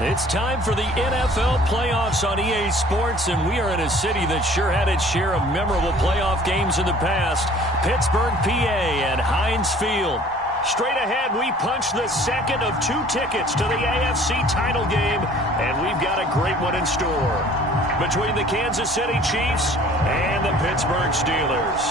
It's time for the NFL playoffs on EA Sports, and we are in a city that sure had its share of memorable playoff games in the past. Pittsburgh, PA at Heinz Field. Straight ahead, we punch the second of 2 tickets to the AFC title game, and we've got a great one in store between the Kansas City Chiefs and the Pittsburgh Steelers.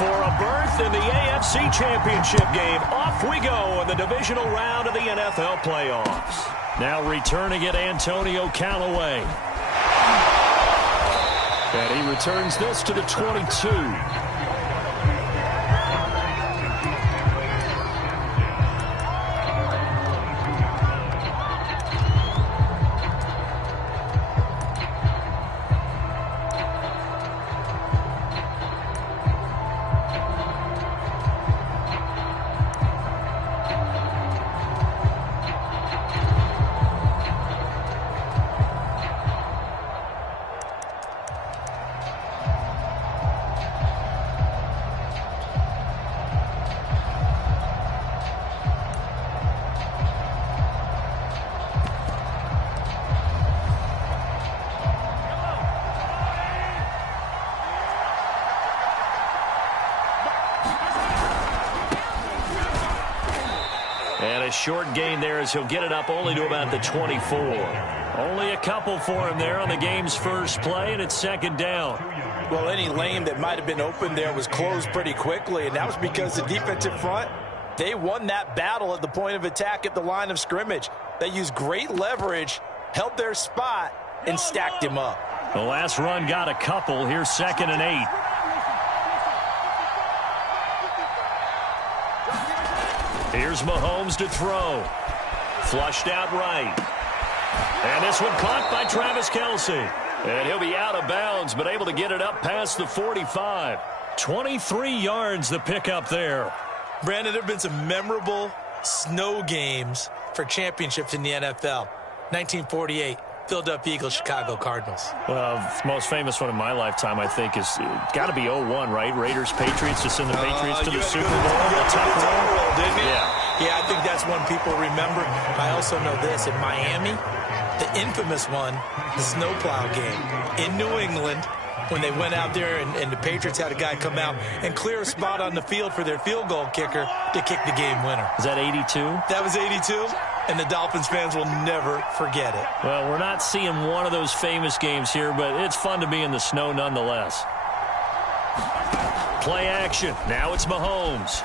For a berth in the AFC Championship game, off we go in the divisional round of the NFL playoffs. Now returning it, Antonio Callaway. And he returns this to the 22. And a short gain there as he'll get it up only to about the 24. Only a couple for him there on the game's first play, and it's second down. Well, any lane that might have been open there was closed pretty quickly, and that was because the defensive front, they won that battle at the point of attack at the line of scrimmage. They used great leverage, held their spot, and stacked him up. The last run got a couple. Here's 2nd and 8. Here's Mahomes to throw. Flushed out right. And this one caught by Travis Kelce. And he'll be out of bounds, but able to get it up past the 45. 23 yards the pickup there. Brandon, there have been some memorable snow games for championships in the NFL. 1948. Philadelphia Eagles, Chicago Cardinals. Well, the most famous one in my lifetime, I think, is got to be 0-1, right? Raiders, Patriots, to send the Patriots to the Super Bowl. Didn't you? Yeah, I think that's one people remember. I also know this. In Miami, the infamous one, the snowplow game in New England, when they went out there and the Patriots had a guy come out and clear a spot on the field for their field goal kicker to kick the game winner. Is that 82? That was 82. And the Dolphins fans will never forget it. Well, we're not seeing one of those famous games here, but it's fun to be in the snow nonetheless. Play action. Now it's Mahomes.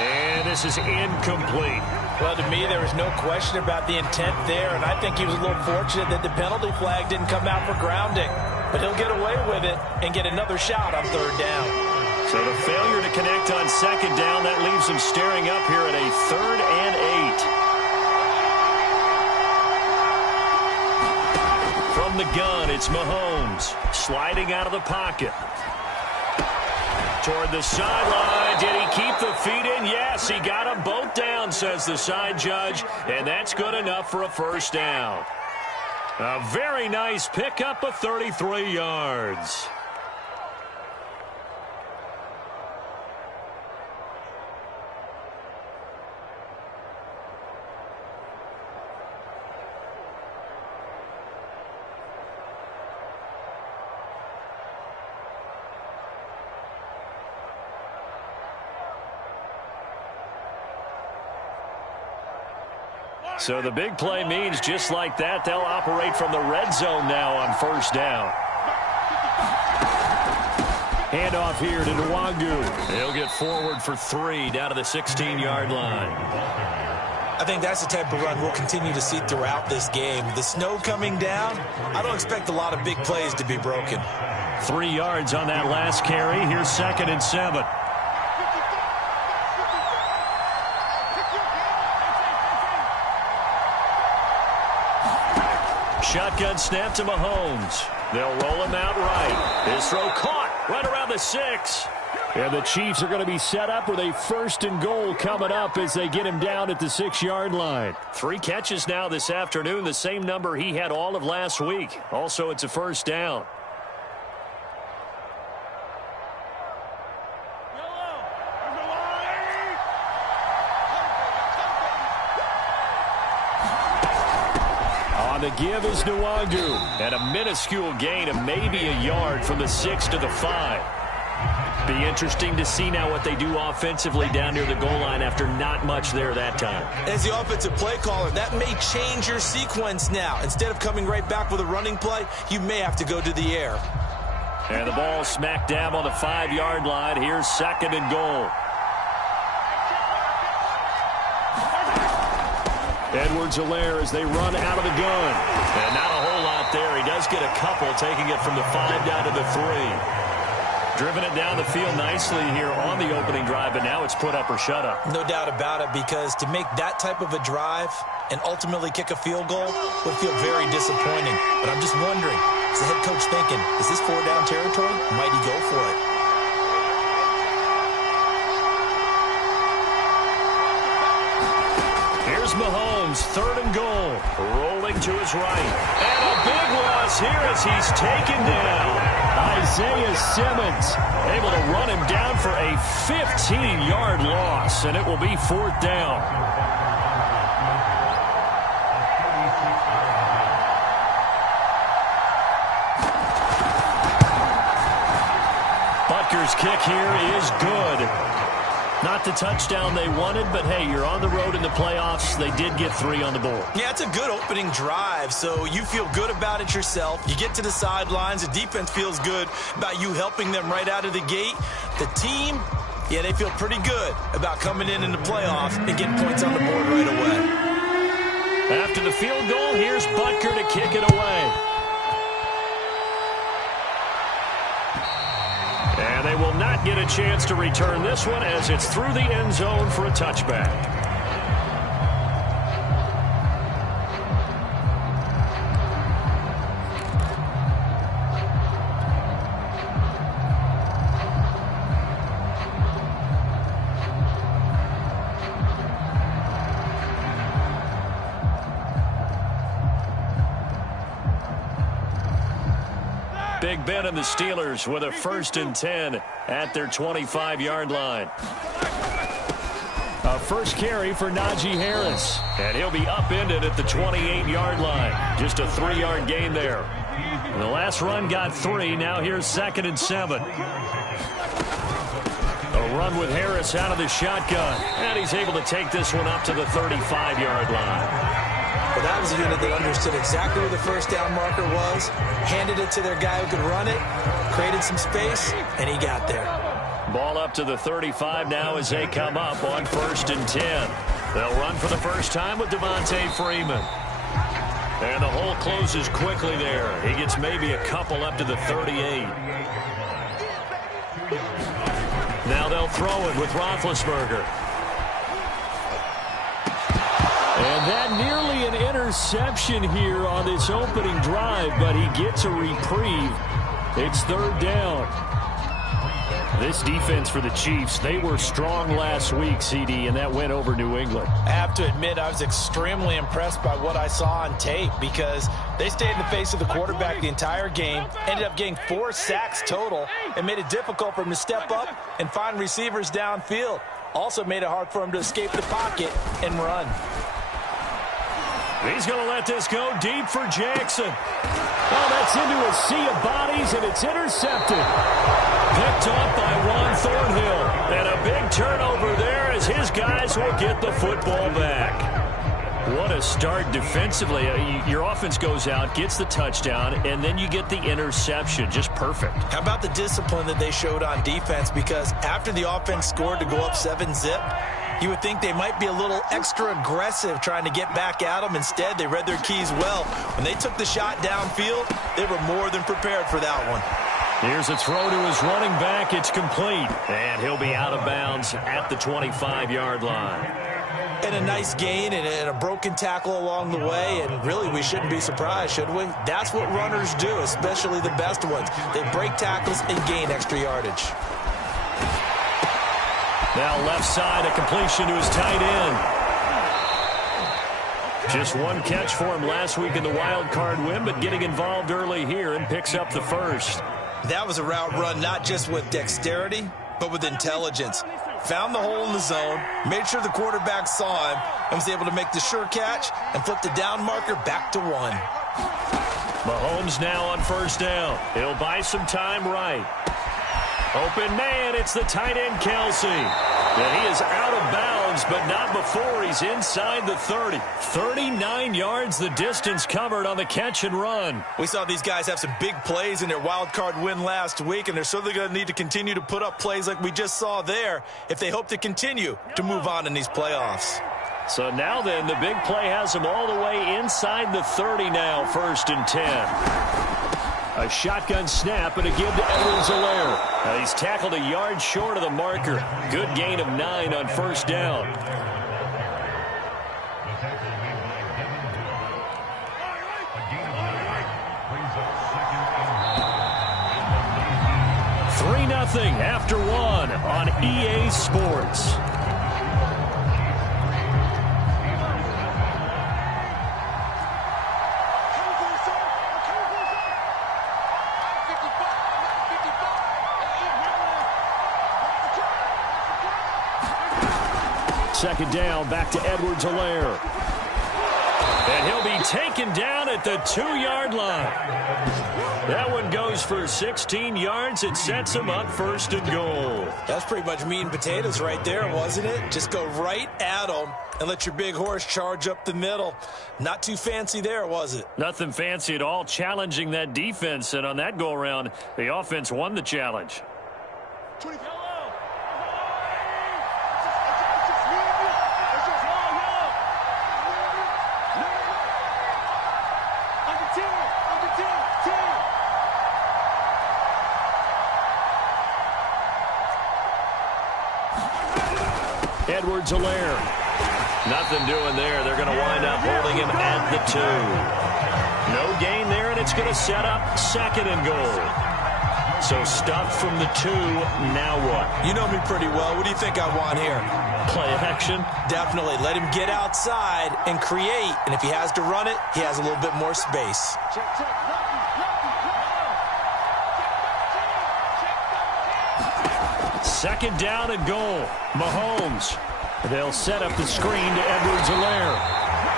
And this is incomplete. Well, to me, there was no question about the intent there, and I think he was a little fortunate that the penalty flag didn't come out for grounding. But he'll get away with it and get another shot on 3rd down. So the failure to connect on 2nd down, that leaves him staring up here at a 3rd and 8. From the gun, it's Mahomes. Sliding out of the pocket. Toward the sideline. Did he keep the feet in? Yes, he got them both down, says the side judge. And that's good enough for a 1st down. A very nice pickup of 33 yards. So the big play means just like that, they'll operate from the red zone now on 1st down. Handoff here to Nwangu. He'll get forward for 3 down to the 16-yard line. I think that's the type of run we'll continue to see throughout this game. The snow coming down, I don't expect a lot of big plays to be broken. 3 yards on that last carry. Here's 2nd and 7. Shotgun snap to Mahomes. They'll roll him out right. His throw caught right around the 6. And the Chiefs are going to be set up with a 1st and goal coming up as they get him down at the 6-yard line. 3 catches now this afternoon, the same number he had all of last week. Also, it's a 1st down. the give is Nwangu. And a minuscule gain of maybe a yard from the 6 to the 5. Be interesting to see now what they do offensively down near the goal line after not much there that time. As the offensive play caller, that may change your sequence now. Instead of coming right back with a running play, you may have to go to the air. And the ball smack dab on the 5-yard line. Here's 2nd and goal. Edwards-Helaire as they run out of the gun. And not a whole lot there. He does get a couple, taking it from the 5 down to the 3. Driven it down the field nicely here on the opening drive, but now it's put up or shut up. No doubt about it, because to make that type of a drive and ultimately kick a field goal would feel very disappointing. But I'm just wondering, is the head coach thinking, is this 4-down territory? Might he go for it? Here's Mahomes, 3rd and goal, rolling to his right. And a big loss here as he's taken down. Isaiah Simmons able to run him down for a 15-yard loss, and it will be 4th down. Butker's kick here is good. Not the touchdown they wanted, but hey, you're on the road in the playoffs. They did get 3 on the board. Yeah, it's a good opening drive, so you feel good about it yourself. You get to the sidelines. The defense feels good about you helping them right out of the gate. The team, yeah, they feel pretty good about coming in the playoffs and getting points on the board right away. After the field goal, here's Butker to kick it away. And they will not get a chance to return this one as it's through the end zone for a touchback. Big Ben and the Steelers with a 1st and 10 at their 25-yard line. A first carry for Najee Harris. And he'll be upended at the 28-yard line. Just a 3-yard gain there. The last run got 3. Now here's 2nd and 7. A run with Harris out of the shotgun. And he's able to take this one up to the 35-yard line. But that was a unit that understood exactly where the first down marker was, handed it to their guy who could run it, created some space, and he got there. Ball up to the 35 now as they come up on 1st and 10. They'll run for the first time with Devontae Freeman. And the hole closes quickly there. He gets maybe a couple up to the 38. Now they'll throw it with Roethlisberger. And that nearly an interception here on this opening drive, but he gets a reprieve. It's 3rd down. This defense for the Chiefs, they were strong last week, CD, and that went over New England. I have to admit, I was extremely impressed by what I saw on tape because they stayed in the face of the quarterback the entire game, ended up getting 4 sacks total, and made it difficult for him to step up and find receivers downfield. Also made it hard for him to escape the pocket and run. He's going to let this go deep for Jackson. Oh, that's into a sea of bodies, and it's intercepted. Picked up by Juan Thornhill. And a big turnover there as his guys will get the football back. What a start defensively. Your offense goes out, gets the touchdown, and then you get the interception. Just perfect. How about the discipline that they showed on defense? Because after the offense scored to go up 7-zip, you would think they might be a little extra aggressive trying to get back at them. Instead, they read their keys well. When they took the shot downfield, they were more than prepared for that one. Here's a throw to his running back. It's complete. And he'll be out of bounds at the 25-yard line. And a nice gain and a broken tackle along the way. And really, we shouldn't be surprised, should we? That's what runners do, especially the best ones. They break tackles and gain extra yardage. Now left side, a completion to his tight end. Just one catch for him last week in the wild card win, but getting involved early here and picks up the first. That was a route run not just with dexterity, but with intelligence. found the hole in the zone, made sure the quarterback saw him, and was able to make the sure catch and flip the down marker back to 1. Mahomes now on first down. He'll buy some time right. Open man, it's the tight end Kelsey. And he is out of bounds, but not before he's inside the 30. 39 yards the distance covered on the catch and run. We saw these guys have some big plays in their wild card win last week, and they're certainly going to need to continue to put up plays like we just saw there if they hope to continue to move on in these playoffs. So now then, the big play has him all the way inside the 30 now, 1st and 10. A shotgun snap and a give to Edwards-Helaire. He's tackled a yard short of the marker. Good gain of 9 on first down. Nothing after 1 on EA Sports. Second down, back to Edwards-Helaire. And he'll be taken down at the 2-yard line. That one goes for 16 yards. It sets him up 1st and goal. That's pretty much meat and potatoes right there, wasn't it? Just go right at him and let your big horse charge up the middle. Not too fancy there, was it? Nothing fancy at all, challenging that defense. And on that go-around, the offense won the challenge. Edwards-Helaire. Nothing doing there. They're going to wind up holding him at the 2. No gain there, and it's going to set up 2nd and goal. So stuffed from the 2. Now what? You know me pretty well. What do you think I want here? Play action? Definitely. Let him get outside and create. And if he has to run it, he has a little bit more space. Second down and goal. Mahomes. They'll set up the screen to Edwards-Helaire.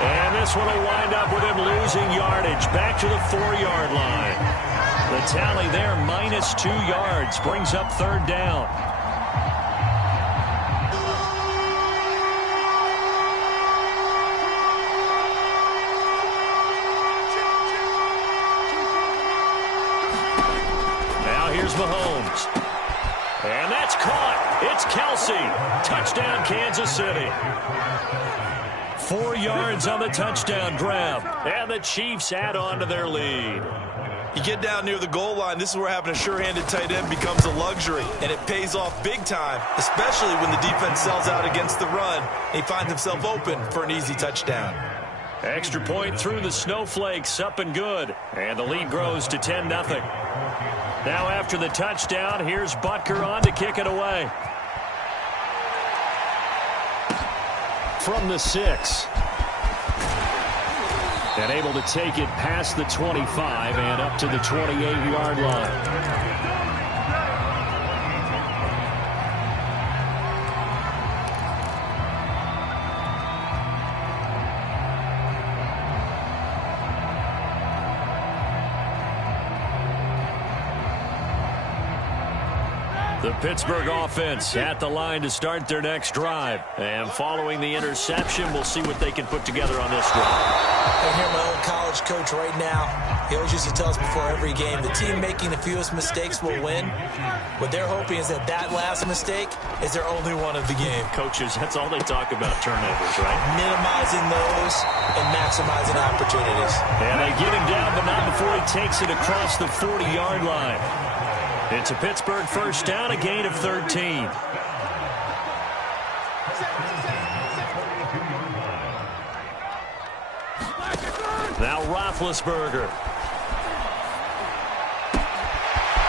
And this one will wind up with him losing yardage back to the 4-yard line. The tally there, minus 2 yards, brings up 3rd down. Now here's Mahomes. And that's caught. It's Kelsey. Touchdown, Kansas City. 4 yards on the touchdown grab. And the Chiefs add on to their lead. You get down near the goal line, this is where having a sure-handed tight end becomes a luxury. And it pays off big time, especially when the defense sells out against the run. And he finds himself open for an easy touchdown. Extra point through the snowflakes, up and good. And the lead grows to 10-0. Now after the touchdown, here's Butker on to kick it away. From the 6. And able to take it past the 25 and up to the 28-yard line. The Pittsburgh offense at the line to start their next drive. And following the interception, we'll see what they can put together on this drive. I hear my old college coach right now. He always used to tell us before every game, the team making the fewest mistakes will win. What they're hoping is that last mistake is their only one of the game. Coaches, that's all they talk about, turnovers, right? Minimizing those and maximizing opportunities. And they get him down, but not before he takes it across the 40-yard line. It's a Pittsburgh first down, a gain of 13. Now Roethlisberger.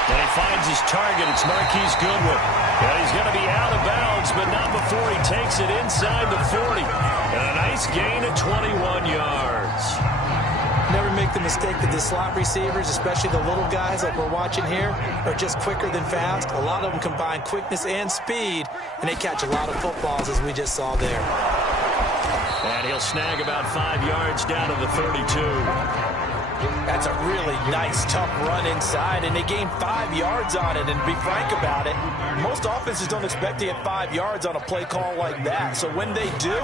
And he finds his target. It's Marquise Goodwin. And he's going to be out of bounds, but not before he takes it inside the 40. And a nice gain of 21 yards. Never make the mistake that the slot receivers, especially the little guys like we're watching here, are just quicker than fast. A lot of them combine quickness and speed, and they catch a lot of footballs, as we just saw there. And he'll snag about 5 yards down to the 32. That's a really nice, tough run inside, and they gained 5 yards on it. And to be frank about it, most offenses don't expect to get 5 yards on a play call like that. So when they do,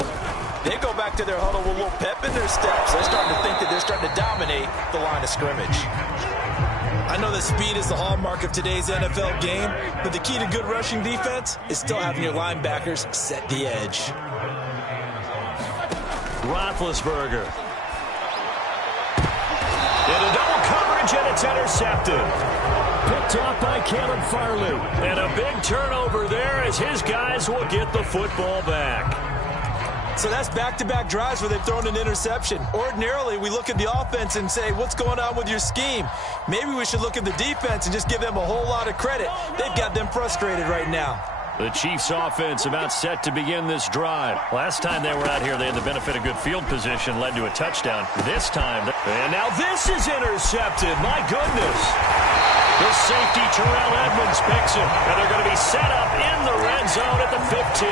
they go back to their huddle with a little pep in their steps. They're starting to think that they're starting to dominate the line of scrimmage. I know that speed is the hallmark of today's NFL game, but the key to good rushing defense is still having your linebackers set the edge. Roethlisberger. Into double coverage, and it's intercepted. Picked off by Caleb Farley. And a big turnover there as his guys will get the football back. So that's back-to-back drives where they've thrown an interception. Ordinarily, we look at the offense and say, what's going on with your scheme? Maybe we should look at the defense and just give them a whole lot of credit. They've got them frustrated right now. The Chiefs offense about set to begin this drive. Last time they were out here, they had the benefit of good field position, led to a touchdown. This time, and now this is intercepted. My goodness. The safety, Terrell Edmonds, picks it, and they're going to be set up in the red zone at the 15.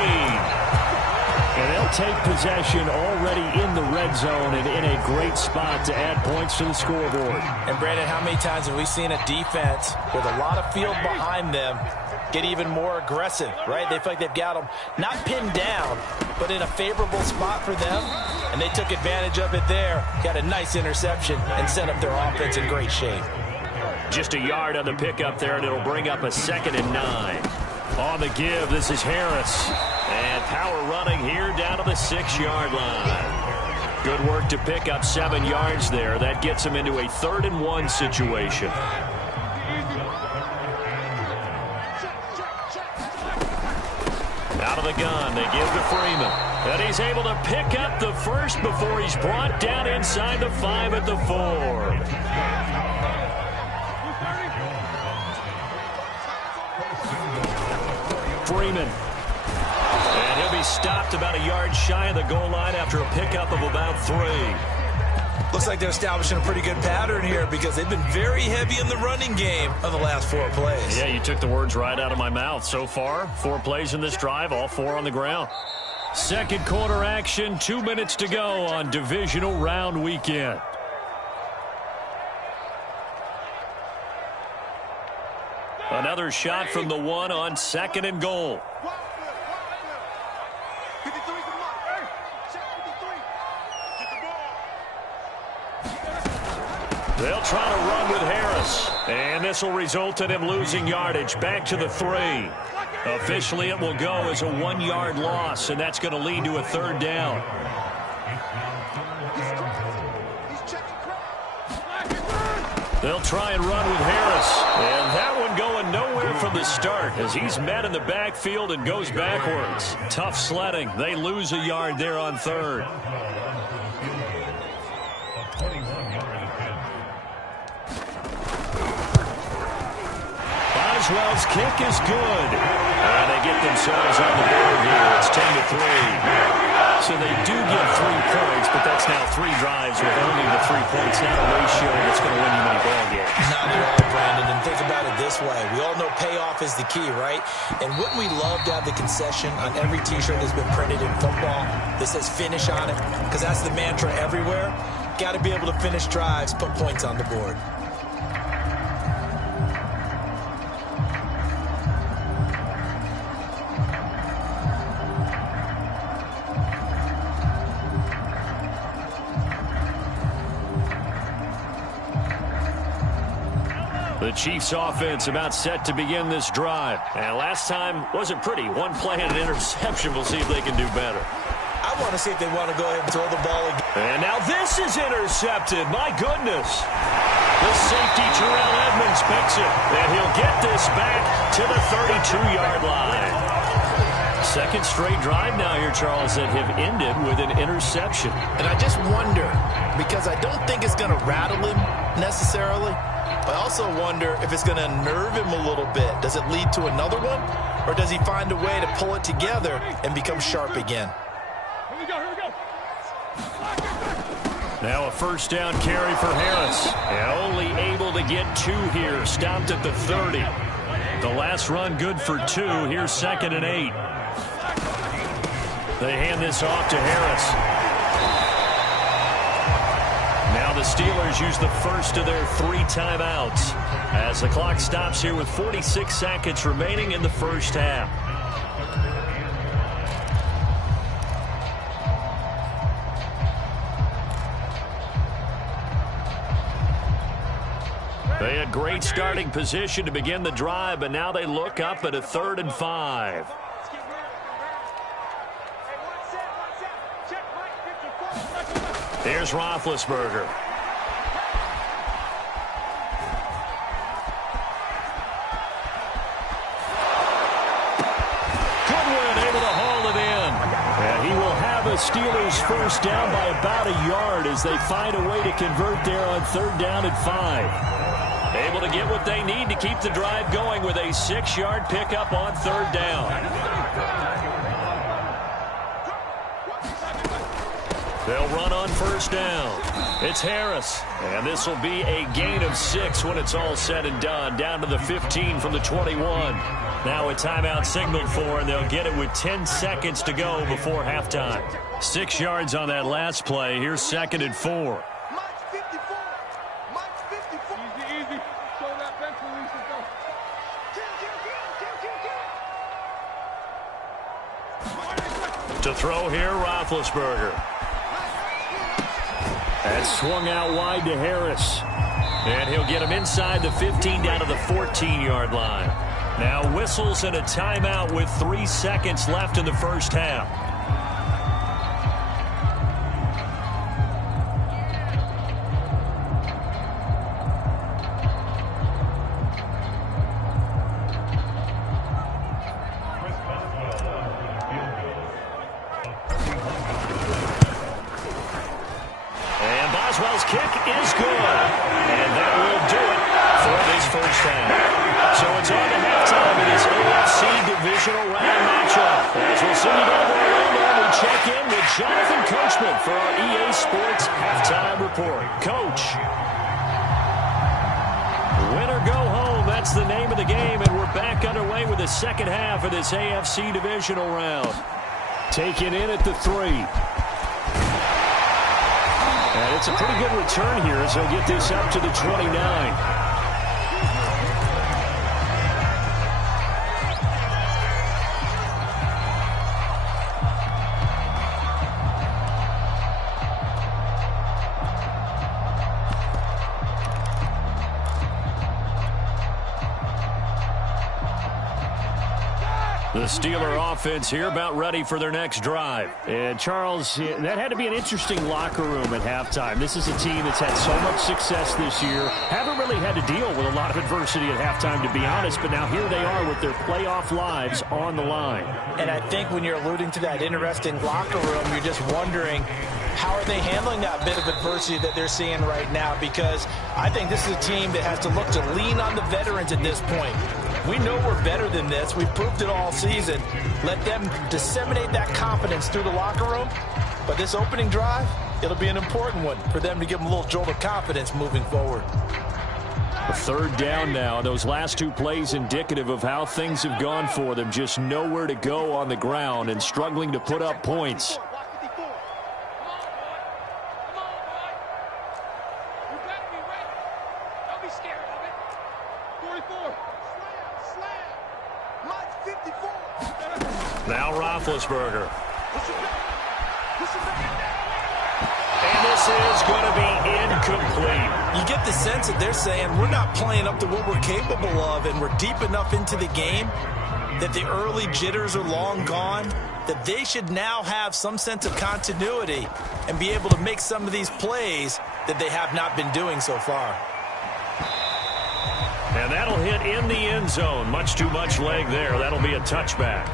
And they'll take possession already in the red zone and in a great spot to add points to the scoreboard. And, Brandon, how many times have we seen a defense with a lot of field behind them get even more aggressive, right? They feel like they've got them not pinned down, but in a favorable spot for them, and they took advantage of it there. Got a nice interception and set up their offense in great shape. Just a yard on the pickup there, and it'll bring up a 2nd and 9. On the give, this is Harris. And power running here down to the 6-yard line. Good work to pick up 7 yards there. That gets him into a 3rd and 1 situation. Out of the gun, they give to Freeman. And he's able to pick up the first before he's brought down inside the 5 at the 4. Freeman. And he'll be stopped about a yard shy of the goal line after a pickup of about 3. Looks like they're establishing a pretty good pattern here because they've been very heavy in the running game on the last 4 plays. Yeah, you took the words right out of my mouth. So far, 4 plays in this drive, all 4 on the ground. Second quarter action, 2 minutes to go on divisional round weekend. Another shot from the 1 on 2nd and goal. They'll try to run with Harris. And this will result in him losing yardage back to the 3. Officially, it will go as a 1-yard loss, and that's going to lead to a 3rd down. They'll try and run with Harris. And that one going nowhere from the start as he's met in the backfield and goes backwards. Tough sledding. They lose a yard there on 3rd. Boswell's kick is good. And they get themselves on the board here. It's 10-3. So they do get 3 points, but that's now 3 drives with only the 3 points. Not a ratio that's going to win you many ball games. Not at all, Brandon. And think about it this way. We all know payoff is the key, right? And wouldn't we love to have the concession on every T-shirt that's been printed in football that says finish on it? Because that's the mantra everywhere. Got to be able to finish drives, put points on the board. The Chiefs offense about set to begin this drive. And last time wasn't pretty. 1 play and an interception. We'll see if they can do better. I want to see if they want to go ahead and throw the ball again. And now this is intercepted. My goodness. The safety, Terrell Edmonds, picks it. And he'll get this back to the 32-yard line. Second straight drive now here, Charles, that have ended with an interception. And I just wonder, because I don't think it's going to rattle him necessarily. I also wonder if it's going to nerve him a little bit. Does it lead to another one? Or does he find a way to pull it together and become sharp again? Here we go, here we go. Now a first down carry for Harris. And only able to get 2 here. Stopped at the 30. The last run good for 2. Here's 2nd and 8. They hand this off to Harris. Now the Steelers use the first of their 3 timeouts as the clock stops here with 46 seconds remaining in the first half. They had great starting position to begin the drive, but now they look up at a 3rd and 5. Here's Roethlisberger. Goodwin able to haul it in. And he will have a Steelers first down by about a yard as they find a way to convert there on 3rd down and 5. Able to get what they need to keep the drive going with a 6-yard pickup on 3rd down. They'll run on first down. It's Harris. And this will be a gain of 6 when it's all said and done. Down to the 15 from the 21. Now a timeout signaled for, and they'll get it with 10 seconds to go before halftime. 6 yards on that last play. Here's 2nd and 4. To throw here, Roethlisberger. That's swung out wide to Harris. And he'll get him inside the 15 down to the 14-yard line. Now whistles and a timeout with 3 seconds left in the first half. Kick is good. And that will do it for this first half. So it's on to halftime in this AFC divisional round matchup. As we'll see you down there, we check in with Jonathan Coachman for our EA Sports halftime report. Coach. Win or go home, that's the name of the game, and we're back underway with the second half of this AFC divisional round. Taken in at the 3. And it's a pretty good return here as they'll get this up to the 29. The Steeler offense here about ready for their next drive. And Charles, that had to be an interesting locker room at halftime. This is a team that's had so much success this year. Haven't really had to deal with a lot of adversity at halftime, to be honest, but now here they are with their playoff lives on the line. And I think when you're alluding to that interesting locker room, you're just wondering, how are they handling that bit of adversity that they're seeing right now? Because I think this is a team that has to look to lean on the veterans at this point. We know we're better than this. We've proved it all season. Let them disseminate that confidence through the locker room. But this opening drive, it'll be an important one for them to give them a little jolt of confidence moving forward. A 3rd down now. Those last 2 plays indicative of how things have gone for them. Just nowhere to go on the ground and struggling to put up points. Now Roethlisberger. And this is going to be incomplete. You get the sense that they're saying we're not playing up to what we're capable of, and we're deep enough into the game that the early jitters are long gone, that they should now have some sense of continuity and be able to make some of these plays that they have not been doing so far. And that'll hit in the end zone. Much too much leg there. That'll be a touchback.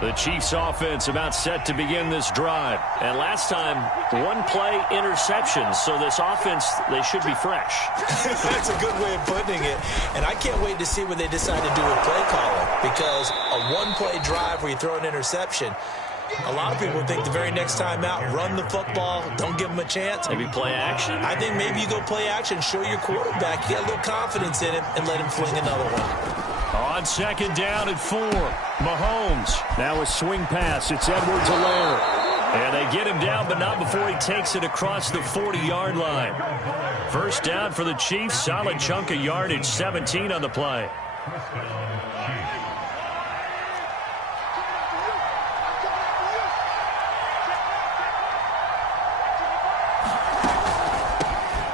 The Chiefs offense about set to begin this drive. And last time, one play interception. So this offense, they should be fresh. That's a good way of putting it. And I can't wait to see what they decide to do with play calling. Because a one-play drive where you throw an interception, a lot of people think the very next time out, run the football, don't give them a chance. Maybe play action? I think maybe you go play action, show your quarterback you got a little confidence in him, and let him fling another one. On second down at 4, Mahomes. Now a swing pass. It's Edwards-Helaire. And they get him down, but not before he takes it across the 40-yard line. First down for the Chiefs. Solid chunk of yardage, 17 on the play.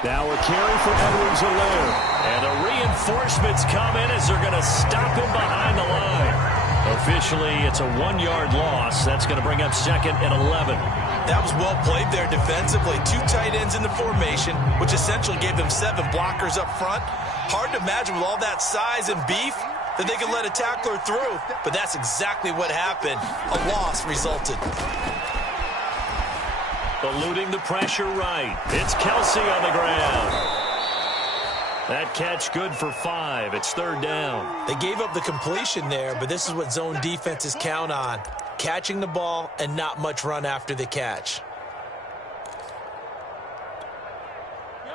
Now a carry for Edwards-Helaire. And the reinforcements come in as they're going to stop him behind the line. Officially, it's a 1-yard loss. That's going to bring up second and 11. That was well played there defensively. 2 tight ends in the formation, which essentially gave them 7 blockers up front. Hard to imagine with all that size and beef that they could let a tackler through. But that's exactly what happened. A loss resulted. Eluding the pressure right. It's Kelsey on the ground. That catch good for 5. It's third down. They gave up the completion there, but this is what zone defenses count on. Catching the ball and not much run after the catch.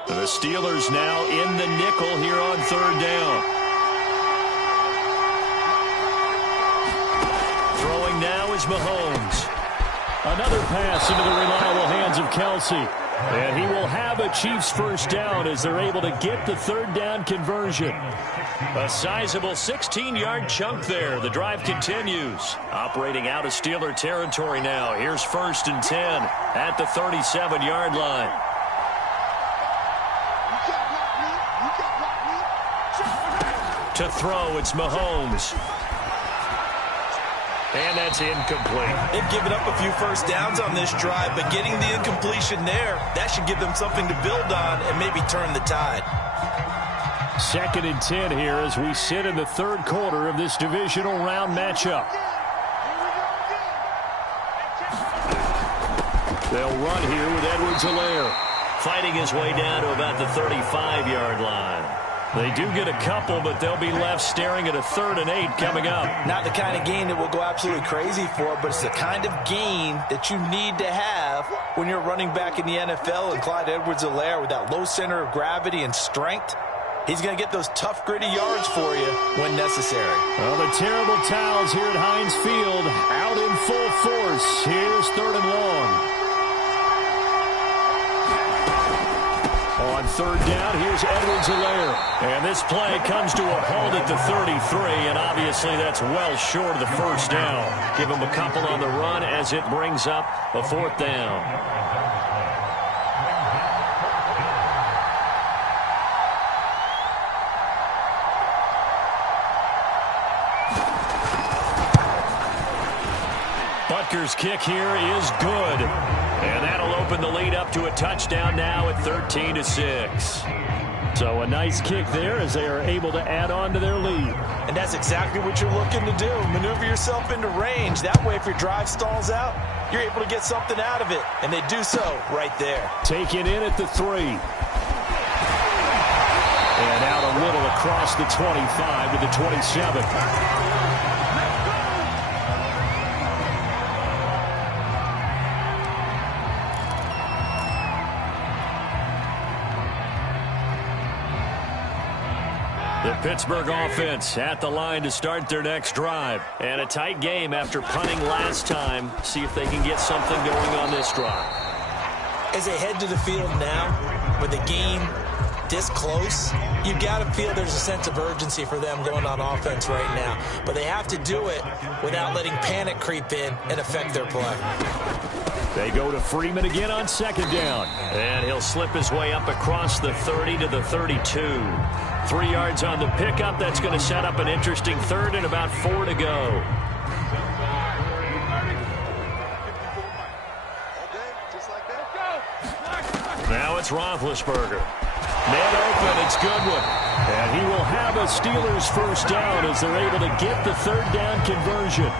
The Steelers now in the nickel here on third down. Throwing now is Mahomes. Another pass into the reliable hands of Kelsey. And he will have a Chiefs first down as they're able to get the third down conversion. A sizable 16-yard chunk there. The drive continues. Operating out of Steeler territory now. Here's first and 10 at the 37-yard line. To throw, it's Mahomes. And that's incomplete. They've given up a few first downs on this drive, but getting the incompletion there, that should give them something to build on and maybe turn the tide. Second and 10 here as we sit in the third quarter of this divisional round matchup. They'll run here with Edwards-Helaire. Fighting his way down to about the 35-yard line. They do get a couple, but they'll be left staring at a 3rd and 8 coming up. Not the kind of gain that we'll go absolutely crazy for, but it's the kind of gain that you need to have when you're running back in the NFL. And Clyde Edwards-Helaire, with that low center of gravity and strength, he's going to get those tough, gritty yards for you when necessary. Well, the terrible towels here at Heinz Field out in full force. Here's 3rd and long. On third down, here's Edwards-Helaire. And this play comes to a halt at the 33, and obviously that's well short of the first down. Give him a couple on the run as it brings up a 4th down. Butker's kick here is good. And that'll open the lead up to a touchdown now at 13-6. So a nice kick there as they are able to add on to their lead. And that's exactly what you're looking to do. Maneuver yourself into range. That way, if your drive stalls out, you're able to get something out of it. And they do so right there. Taken in at the 3. And out a little across the 25 to the 27. The Pittsburgh offense at the line to start their next drive. And a tight game after punting last time. See if they can get something going on this drive. As they head to the field now, with the game this close, you've got to feel there's a sense of urgency for them going on offense right now. But they have to do it without letting panic creep in and affect their play. They go to Freeman again on second down. And he'll slip his way up across the 30 to the 32. 3 yards on the pickup. That's going to set up an interesting 3rd and about 4 to go. Now it's Roethlisberger. Man open, it's Goodwin. And he will have a Steelers first down as they're able to get the 3rd down conversion.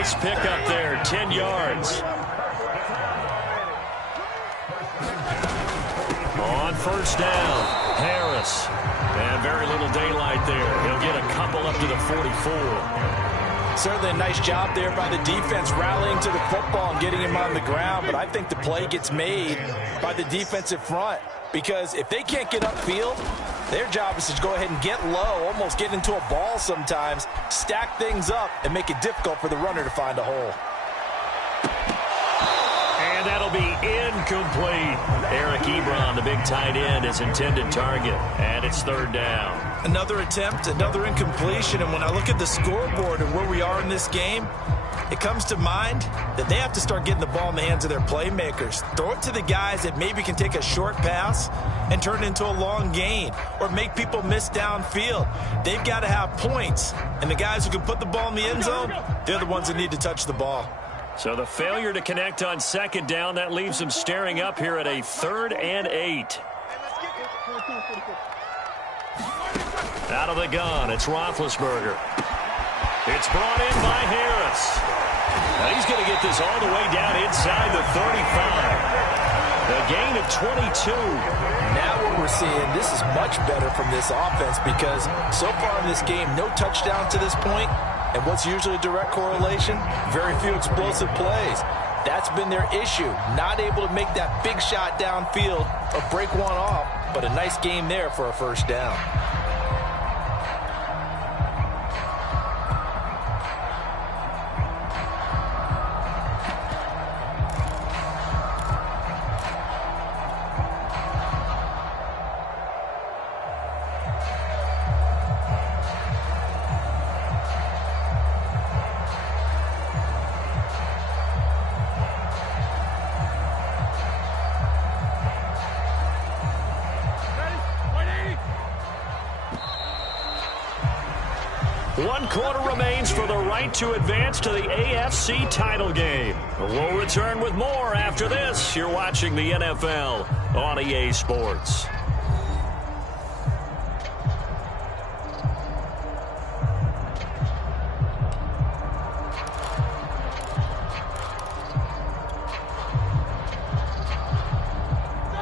Nice pickup there, 10 yards. On first down, Harris. And very little daylight there. He'll get a couple up to the 44. Certainly a nice job there by the defense rallying to the football and getting him on the ground. But I think the play gets made by the defensive front. Because if they can't get upfield, their job is to go ahead and get low, almost get into a ball sometimes, stack things up, and make it difficult for the runner to find a hole. And that'll be incomplete. Eric Ebron, the big tight end, is intended target. And it's third down. Another attempt, another incompletion. And when I look at the scoreboard and where we are in this game, it comes to mind that they have to start getting the ball in the hands of their playmakers. Throw it to the guys that maybe can take a short pass and turn it into a long gain or make people miss downfield. They've got to have points. And the guys who can put the ball in the end zone, they're the ones that need to touch the ball. So the failure to connect on second down, that leaves them staring up here at a 3rd and 8. Out of the gun, it's Roethlisberger. It's brought in by Harris. Now he's going to get this all the way down inside the 35. A gain of 22. Now what we're seeing, this is much better from this offense because so far in this game, no touchdown to this point. And what's usually a direct correlation? Very few explosive plays. That's been their issue. Not able to make that big shot downfield or break one off, but a nice game there for a first down. One quarter remains for the right to advance to the AFC title game. We'll return with more after this. You're watching the NFL on EA Sports.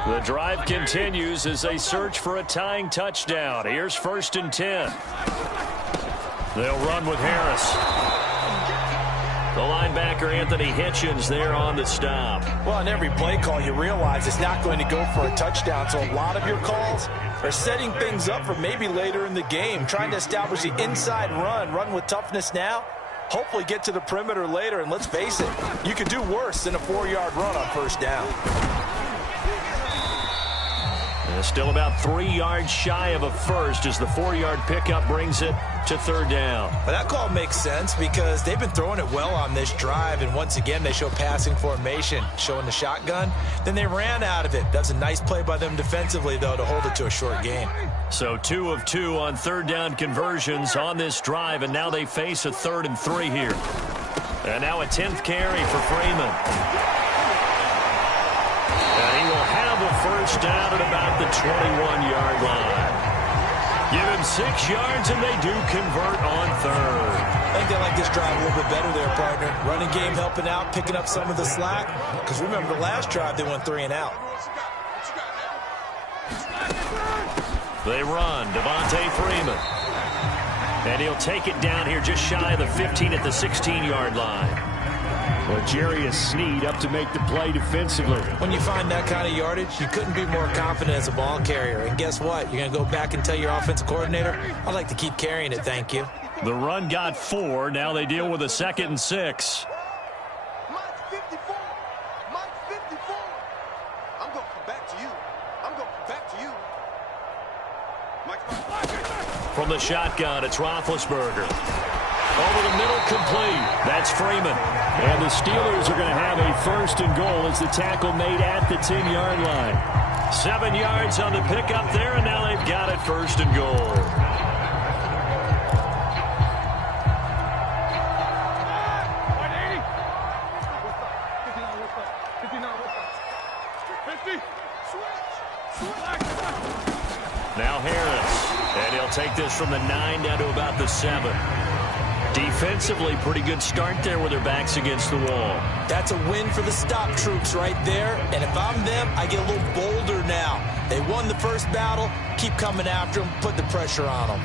The drive continues as they search for a tying touchdown. Here's 1st and 10. They'll run with Harris. The linebacker, Anthony Hitchens, there on the stop. Well, in every play call, you realize it's not going to go for a touchdown. So a lot of your calls are setting things up for maybe later in the game, trying to establish the inside run with toughness now, hopefully get to the perimeter later. And let's face it, you could do worse than a 4-yard run on first down. Still about 3 yards shy of a first as the 4-yard pickup brings it to 3rd down. But that call makes sense because they've been throwing it well on this drive, and once again they show passing formation, showing the shotgun. Then they ran out of it. That's a nice play by them defensively, though, to hold it to a short gain. So 2 of 2 on 3rd down conversions on this drive, and now they face a 3rd and 3 here. And now a 10th carry for Freeman. And he will have a first down at about the 21-yard line. Give him 6 yards, and they do convert on 3rd. I think they like this drive a little bit better there, partner. Running game helping out, picking up some of the slack. Because remember, the last drive, they went 3 and out. They run, Devontae Freeman. And he'll take it down here just shy of the 15 at the 16-yard line. Well, Jarius Sneed up to make the play defensively. When you find that kind of yardage, you couldn't be more confident as a ball carrier. And guess what? You're going to go back and tell your offensive coordinator, I'd like to keep carrying it, thank you. The run got 4. Now they deal with a 2nd and 6. Mike 54. Mike 54. I'm going to come back to you. I'm going to come back to you. Mike. From the shotgun, it's Roethlisberger. Over the middle, complete. That's Freeman. And the Steelers are going to have a 1st and goal as the tackle made at the 10-yard line. 7 yards on the pickup there, and now they've got it 1st and goal. Now Harris. And he'll take this from the 9 down to about the 7. Defensively, pretty good start there with their backs against the wall. That's a win for the stop troops right there. And if I'm them, I get a little bolder now. They won the first battle. Keep coming after them. Put the pressure on them.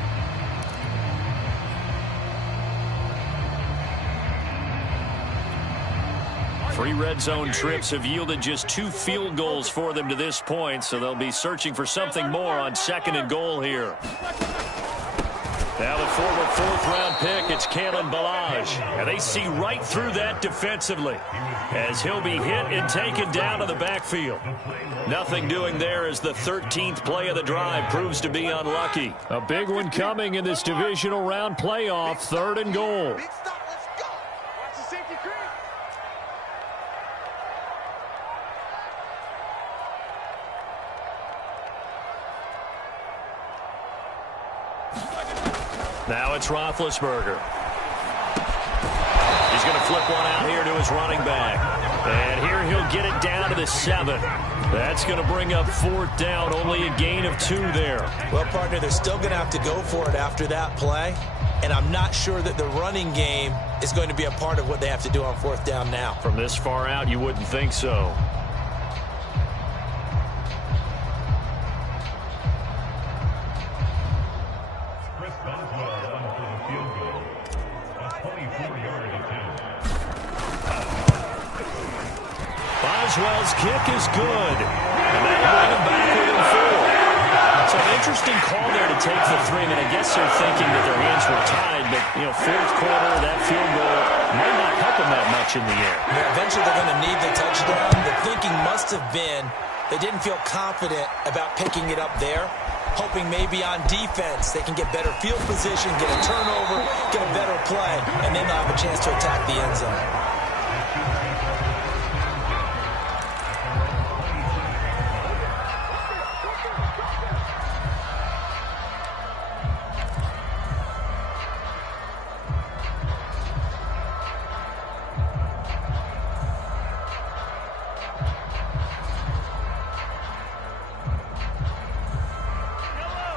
Three red zone trips have yielded just 2 field goals for them to this point, so they'll be searching for something more on 2nd and goal here. Now the former 4th-round pick, it's Kalen Ballage. And they see right through that defensively as he'll be hit and taken down to the backfield. Nothing doing there as the 13th play of the drive proves to be unlucky. A big one coming in this divisional round playoff, 3rd and goal. Big stop. Let's go. Watch the safety creep. Now it's Roethlisberger. He's going to flip one out here to his running back. And here he'll get it down to the 7. That's going to bring up 4th down, only a gain of 2 there. Well, partner, they're still going to have to go for it after that play. And I'm not sure that the running game is going to be a part of what they have to do on 4th down now. From this far out, you wouldn't think so. Boswell's kick is good. And that'll bring him back within 4. So an interesting call there to take the 3. And I guess they're thinking that their hands were tied. But, 4th quarter, that field goal might not help them that much in the air. Yeah, eventually they're going to need the touchdown. The thinking must have been they didn't feel confident about picking it up there, hoping maybe on defense they can get better field position, get a turnover, get a better play, and then they'll have a chance to attack the end zone.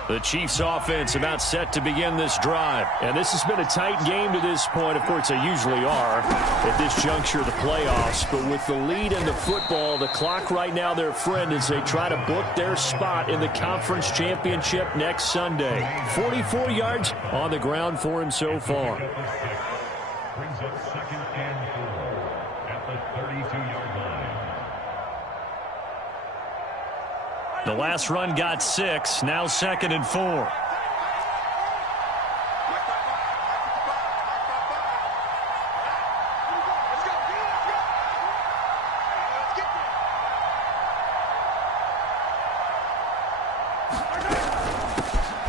The Chiefs offense about set to begin this drive. And this has been a tight game to this point. Of course, they usually are at this juncture of the playoffs. But with the lead in the football, the clock right now their friend as they try to book their spot in the conference championship next Sunday. 44 yards on the ground for him so far. Brings up 2nd and 4 at the 32-yard line. The last run got 6. Now 2nd and 4.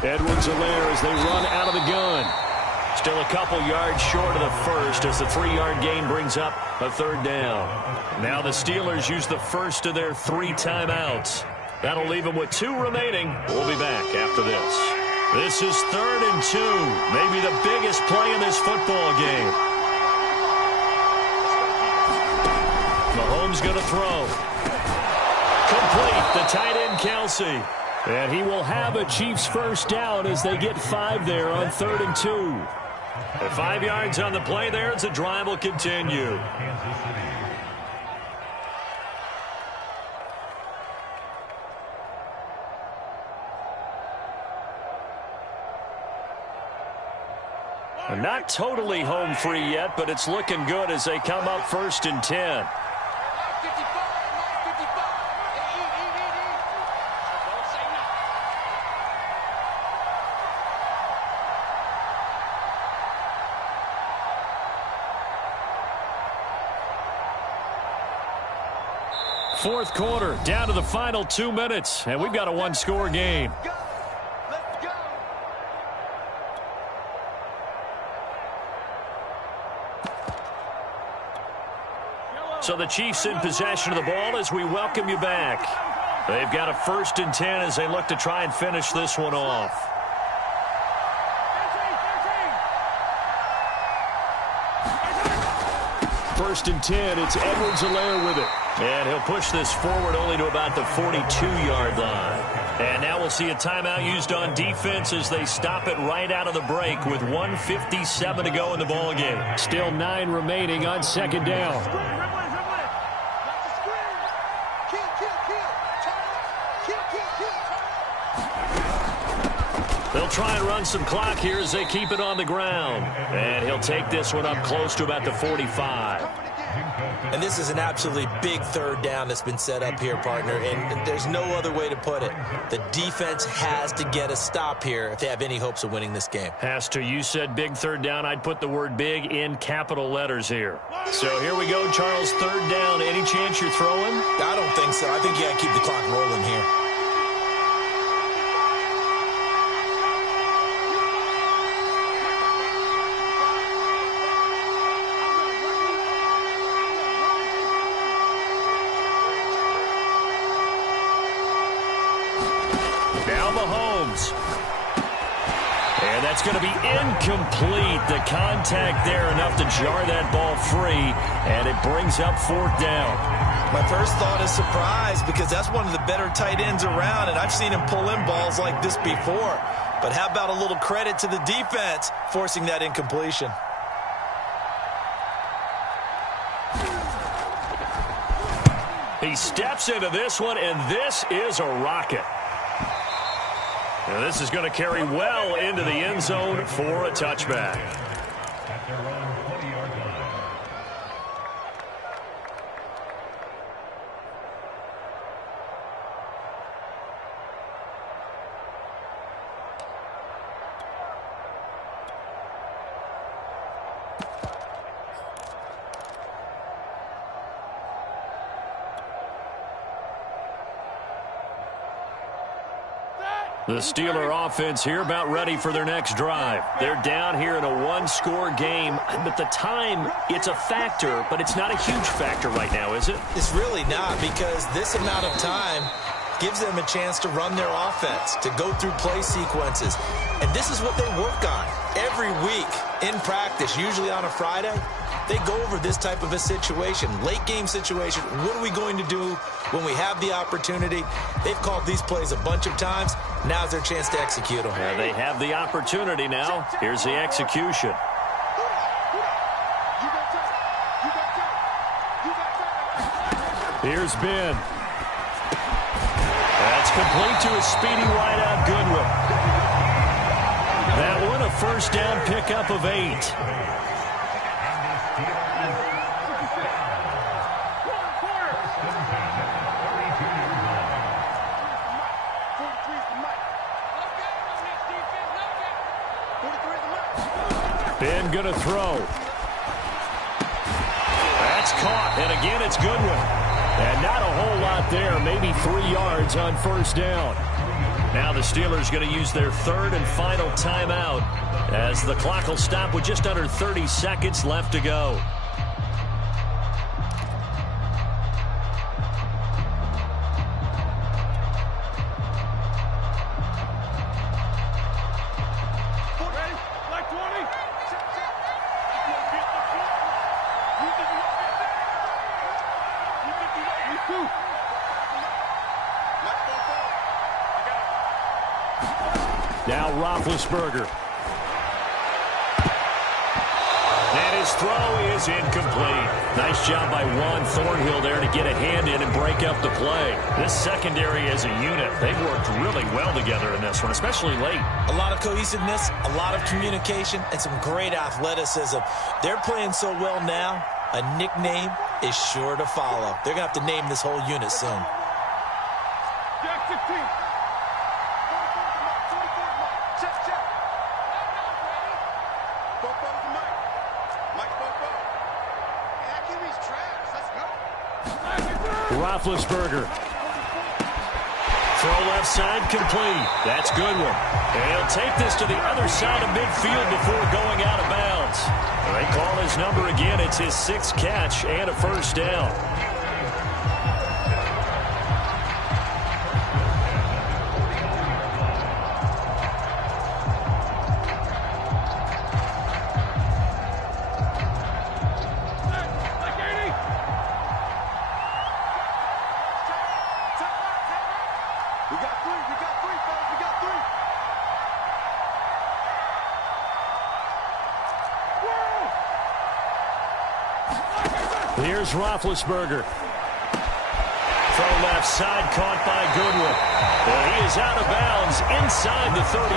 Edwards-Helaire as they run out of the gun. Still a couple yards short of the first as the 3-yard gain brings up a 3rd down. Now the Steelers use the first of their 3 timeouts. That'll leave them with 2 remaining. We'll be back after this. This is 3rd and 2. Maybe the biggest play in this football game. Mahomes going to throw. Complete. The tight end, Kelsey. And he will have a Chiefs first down as they get 5 there on 3rd and 2. At 5 yards on the play there as the drive will continue. Not totally home free yet, but it's looking good as they come up 1st and 10. Fourth quarter, down to the final 2 minutes, and we've got a 1-score game. So the Chiefs in possession of the ball as we welcome you back. They've got a 1st and 10 as they look to try and finish this one off. First and 10, it's Edwards-Helaire with it. And he'll push this forward only to about the 42-yard line. And now we'll see a timeout used on defense as they stop it right out of the break with 1:57 to go in the ballgame. Still 9 remaining on second down. They'll try and run some clock here as they keep it on the ground. And he'll take this one up close to about the 45. And this is an absolutely big third down that's been set up here, partner, and there's no other way to put it. The defense has to get a stop here if they have any hopes of winning this game. Has to. You said big third down. I'd put the word big in capital letters here. So here we go, Charles, third down. Any chance you're throwing? I don't think so. I think you got to keep the clock rolling here. And that's going to be incomplete. The contact there enough to jar that ball free, and it brings up fourth down. My first thought is surprise because that's one of the better tight ends around, and I've seen him pull in balls like this before. But how about a little credit to the defense forcing that incompletion? He steps into this one, and this is a rocket. And this is going to carry well into the end zone for a touchback. At their own 20-yard line. The Steeler offense here about ready for their next drive. They're down here in a one-score game, but the time, it's a factor, but it's not a huge factor right now, is it? It's really not, because this amount of time gives them a chance to run their offense, to go through play sequences. And this is what they work on every week in practice, usually on a Friday. They go over this type of a situation, late game situation. What are we going to do when we have the opportunity? They've called these plays a bunch of times. Now's their chance to execute them. Yeah, they have the opportunity now. Here's the execution. Here's Ben. That's complete to a speedy wideout Goodwin. That one a first down pickup of 8. Ben gonna throw. That's caught, and again it's Goodwin. And not a whole lot there, maybe 3 yards on first down. Now the Steelers going to use their third and final timeout as the clock will stop with just under 30 seconds left to go. Now Roethlisberger. And his throw is incomplete. Nice job by Juan Thornhill there to get a hand in and break up the play. This secondary as a unit, they've worked really well together in this one, especially late. A lot of cohesiveness, a lot of communication, and some great athleticism. They're playing so well now, a nickname is sure to follow. They're going to have to name this whole unit soon. Roethlisberger. Throw left side complete. That's Goodwin. And he'll take this to the other side of midfield before going out of bounds. They call his number again. It's his 6th catch and a first down. We got 3. Here's Roethlisberger. Throw left side, caught by Goodwin. Well, he is out of bounds inside the 35.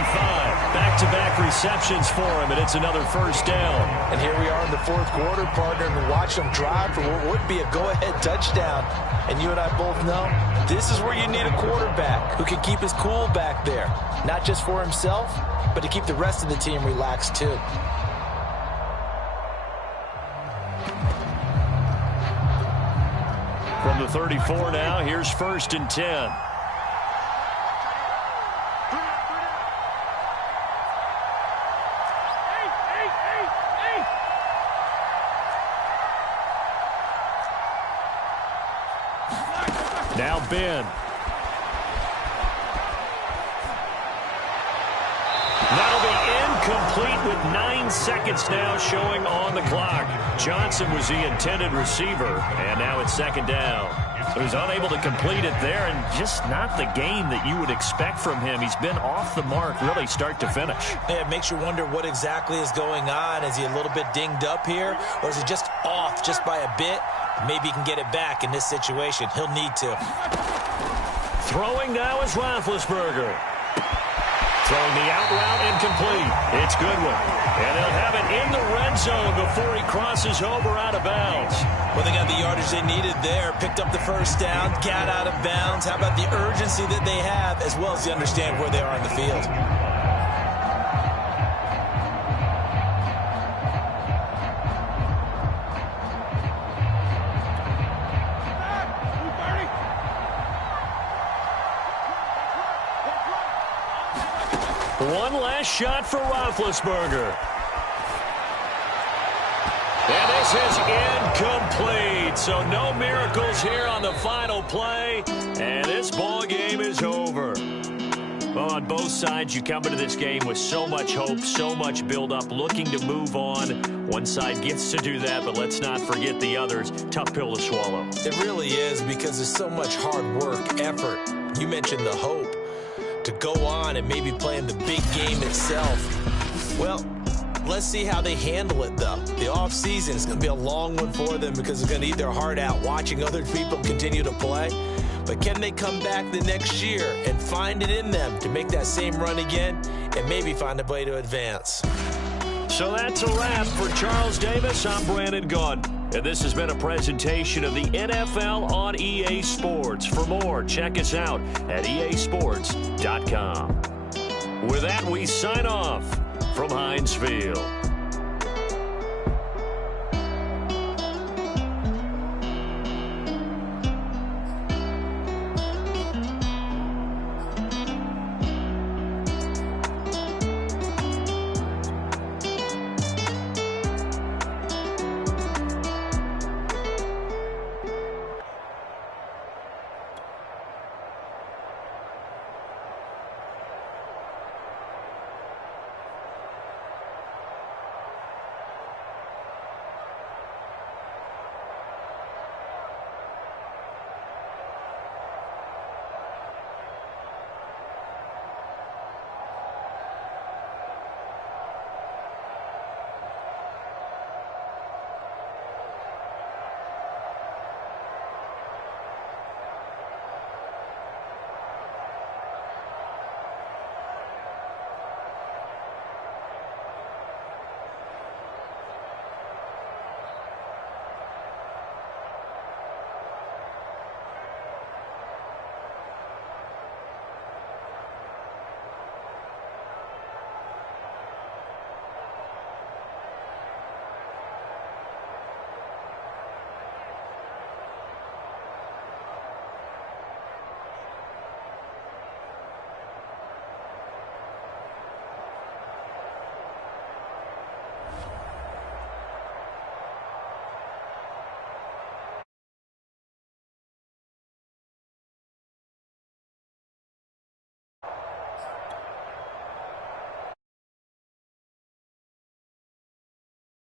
Back-to-back receptions for him, and it's another first down. And here we are in the fourth quarter, partner, and watch them drive for what would be a go-ahead touchdown. And you and I both know this is where you need a quarterback who can keep his cool back there. Not just for himself, but to keep the rest of the team relaxed too. From the 34 now, here's 1st and 10. Now Ben. That'll be incomplete with 9 seconds now showing on the clock. Johnson was the intended receiver, and now it's 2nd down. So he's unable to complete it there, and just not the game that you would expect from him. He's been off the mark really start to finish. Yeah, it makes you wonder what exactly is going on. Is he a little bit dinged up here, or is he just off just by a bit? Maybe he can get it back in this situation. He'll need to. Throwing now is Roethlisberger. Throwing the out route incomplete. It's Goodwin. And they'll have it in the red zone before he crosses over out of bounds. Well, they got the yardage they needed there. Picked up the first down, got out of bounds. How about the urgency that they have, as well as they understand where they are on the field? One last shot for Roethlisberger. And this is incomplete. So no miracles here on the final play. And this ball game is over. Well, on both sides, you come into this game with so much hope, so much build-up, looking to move on. One side gets to do that, but let's not forget the others. Tough pill to swallow. It really is, because there's so much hard work, effort. You mentioned the hope to go on and maybe play in the big game itself. Well, let's see how they handle it, though. The offseason is going to be a long one for them because they're going to eat their heart out watching other people continue to play. But can they come back the next year and find it in them to make that same run again and maybe find a way to advance? So that's a wrap for Charles Davis. I'm Brandon Gaudin. And this has been a presentation of the NFL on EA Sports. For more, check us out at easports.com. With that, we sign off from Heinz Field.